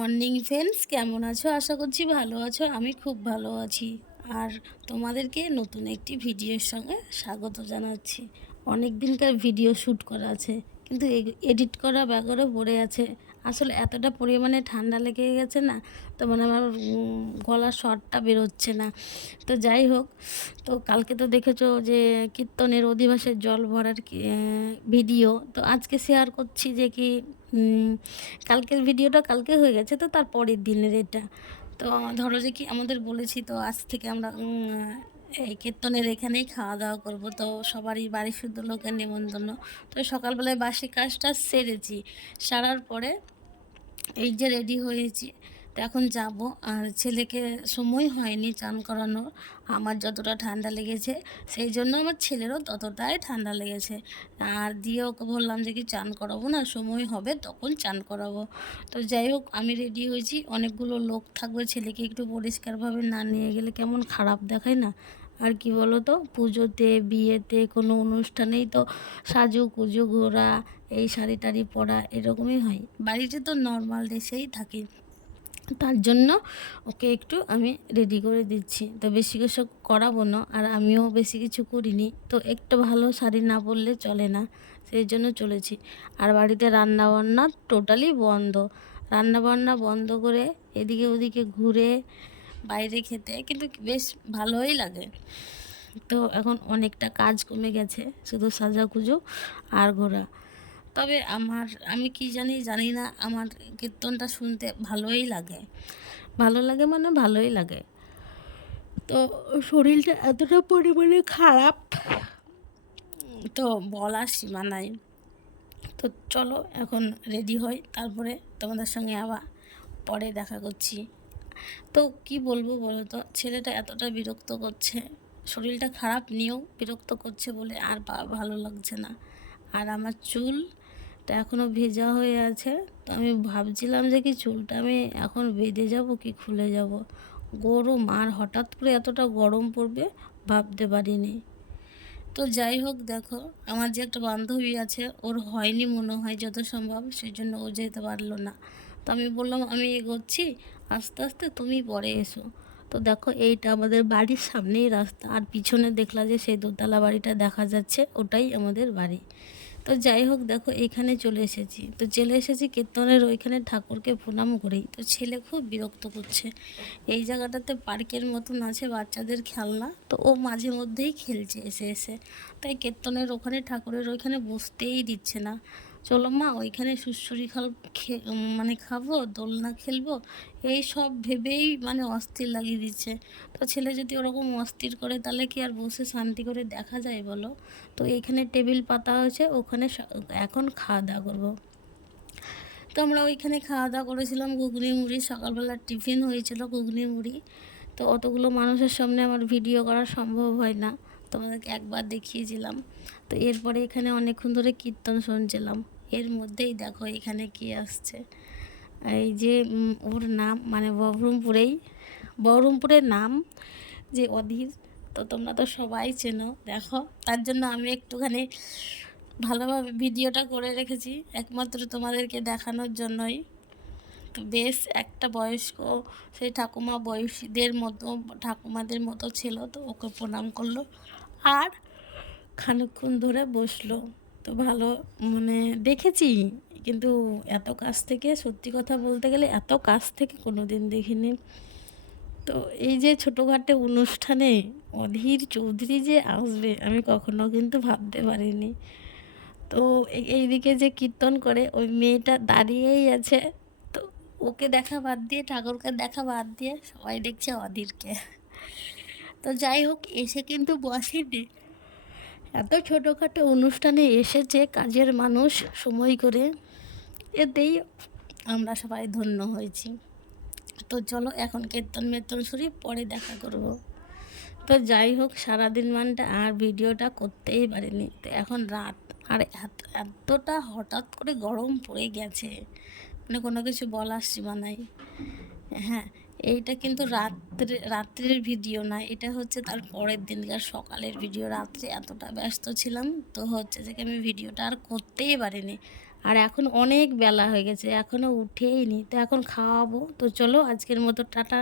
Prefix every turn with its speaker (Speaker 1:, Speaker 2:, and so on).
Speaker 1: Morning friends কেমন আছো? আশা করছি ভালো আছো। আমি খুব ভালো আছি। আর তোমাদেরকে নতুন একটি ভিডিওর সঙ্গে স্বাগত জানাচ্ছি। অনেক দিনকার ভিডিও শ্যুট করা আছে, কিন্তু এডিট করা ব্যাগরও পড়ে আছে। আসলে এতটা পরিমাণে ঠান্ডা লেগে গেছে না, তো মানে আমার গলার স্বরটা বেরোচ্ছে না। তো যাই হোক, তো কালকে তো দেখেছ যে কীর্তনের অধিবাসের জল ভরার ভিডিও। তো আজকে শেয়ার করছি যে কি কালকের ভিডিওটা কালকে হয়ে গেছে, তো তার পরের দিনের এটা। তো ধরো যে কি আমাদের বলেছি, তো আজ থেকে আমরা এই কীর্তনের এখানেই খাওয়া দাওয়া করব। তো সবারই বাড়ি শুদ্ধ লোকের নিমন্ত্রণ। তো সকালবেলায় বাসি কাজটা সেরেছি। সারার পরে এই যে রেডি হয়েছি তো এখন যাব। আর ছেলেকে সময় হয়নি চান করানোর। আমার যতটা ঠান্ডা লেগেছে, সেই জন্য আমার ছেলেরও ততটাই ঠান্ডা লেগেছে। আর দিয়ে ওকে বললাম যে কি চান করাবো না, সময় হবে তখন চান করাবো। তো যাই হোক, আমি রেডি হয়েছি। অনেকগুলো লোক থাকবে, ছেলেকে একটু পরিষ্কারভাবে না নিয়ে গেলে কেমন খারাপ দেখায় না। আর কি বলো তো পুজোতে, বিয়েতে, কোনো অনুষ্ঠানেই তো সাজু কুজু ঘোরা, এই শাড়ি টাড়ি পরা এরকমই হয়। বাড়িতে তো নর্মাল ড্রেসেই থাকি। তার জন্য ওকে একটু আমি রেডি করে দিচ্ছি। তো বেশি কিছু করাবো না, আর আমিও বেশি কিছু করিনি। তো একটু ভালো শাড়ি না পরলে চলে না, সেই জন্য চলেছি। আর বাড়িতে রান্না বান্না টোটালি বন্ধ। রান্না বান্না বন্ধ করে এদিকে ওদিকে ঘুরে বাইরে খেতে কিন্তু বেশ ভালোই লাগে। তো এখন অনেকটা কাজ কমে গেছে, শুধু সাজাকুজো আর ঘোরা। তবে আমার, আমি কি জানি জানি না, আমার কীর্তনটা শুনতে ভালোই লাগে। ভালো লাগে মানে ভালোই লাগে। তো শরীরটা এতটা পরিমাণে খারাপ, তো বলার সীমা নাই। তো চলো এখন রেডি হই, তারপরে তোমাদের সঙ্গে আবার পরে দেখা করছি। তো কি বলব বলো তো, ছেলেটা এতটা বিরক্ত করছে, শরীরটা খারাপ নিয়েও বিরক্ত করছে বলে আর ভালো লাগছে না। আর আমার চুলটা এখনও ভেজা হয়ে আছে। তো আমি ভাবছিলাম যে কি চুলটা আমি এখন বেঁধে যাব কি খুলে যাব। গরম আর হঠাৎ করে এতটা গরম পড়বে ভাবতে পারিনি। তো যাই হোক দেখো, আমার যে একটা বান্ধবী আছে, ওর হয়নি মনে হয় যত সম্ভব সেই জন্য ও যেতে পারল না। তো আমি বললাম, আমি এগোচ্ছি, আস্তে আস্তে তুমি পরে এসো। তো দেখো, এইটা আমাদের বাড়ির সামনেই রাস্তা। আর পিছনে দেখলা যে সেই দোতলা বাড়িটা দেখা যাচ্ছে, ওটাই আমাদের বাড়ি। তো যাই হোক, দেখো এখানে চলে এসেছি। তো চলে এসেছি কীর্তনের ওইখানে ঠাকুরকে প্রণাম করেই। তো ছেলে খুব বিরক্ত করছে। এই জায়গাটাতে পার্কের মতন আছে, বাচ্চাদের খেলনা। তো ও মাঝে মধ্যেই খেলছে এসে এসে। তাই কীর্তনের ওখানে ঠাকুরের ওইখানে বসতেই দিচ্ছে না। চলো মা, ওইখানে সুসুরি খাল মানে খাব, দোলনা খেলব। এই সব ভেবেই মানে অস্থির লাগিয়ে দিচ্ছে। তো ছেলে যদি ওরকম অস্থির করে, তাহলে কি আর বসে শান্তি করে দেখা যায় বলো? তো এইখানে টেবিল পাতা হয়েছে, ওখানে এখন খাওয়া দাওয়া করব। তো আমরা ওইখানে খাওয়া দাওয়া করেছিলাম, ঘুগনি, মুড়ি সকালবেলা টিফিন হয়েছিল ঘুগনি, মুড়ি। তো অতগুলো মানুষের সামনে আমার ভিডিও করা সম্ভব হয় না। তোমাদেরকে একবার দেখিয়েছিলাম। তো এরপরে এখানে অনেকক্ষণ ধরে কীর্তন শুনছিলাম। এর মধ্যেই দেখো এখানে কি আসছে। এই যে ওর নাম মানে বহরমপুরেই, বহরমপুরের নাম যে অধীর, তো তোমরা তো সবাই চেনো, দেখো। তার জন্য আমি একটুখানি ভালোভাবে ভিডিওটা করে রেখেছি। একমাত্র তোমাদেরকে দেখানোর জন্যই। বেশ একটা বয়স্ক সেই ঠাকুমা বয়সীদের মতো, ঠাকুমাদের মতো ছিল তো ওকে প্রণাম করল আর খানিকক্ষণ ধরে বসল। তো ভালো মানে দেখেছি, কিন্তু এত কাছ থেকে, সত্যি কথা বলতে গেলে এত কাছ থেকে কোনো দিন দেখিনি। তো এই যে ছোটোখাটো অনুষ্ঠানে অধীর চৌধুরী যে আসবে, আমি কখনো কিন্তু ভাবতে পারিনি। তো এই- এইদিকে যে কীর্তন করে, ওই মেয়েটা দাঁড়িয়েই আছে। ওকে দেখা বাদ দিয়ে, ঠাকুরকে দেখা বাদ দিয়ে সবাই দেখছে অধীরকে। তো যাই হোক, এসে কিন্তু বসেনি। এত ছোটোখাটো অনুষ্ঠানে এসেছে কাজের মানুষ সময় করে, এতেই আমরা সবাই ধন্য হয়েছি। তো চলো এখন কীর্তন মের্তন শুনি, পরে দেখা করব। তো যাই হোক, সারাদিন মানটা আর ভিডিওটা করতেই পারিনি। তো এখন রাত, আর এত- এতটা হঠাৎ করে গরম পড়ে গেছে। মানে কোনো কিছু বলার সীমা নাই। হ্যাঁ এইটা কিন্তু রাত্রে, রাত্রের ভিডিও না, এটা হচ্ছে তার পরের দিনকার সকালের ভিডিও। রাত্রে এতটা ব্যস্ত ছিলাম, তো হচ্ছে যে আমি ভিডিওটা আর করতেই পারিনি। আর এখন অনেক বেলা হয়ে গেছে এখনও উঠেই নি, তো এখন খাওয়াবো। তো চলো আজকের মতো টাটা।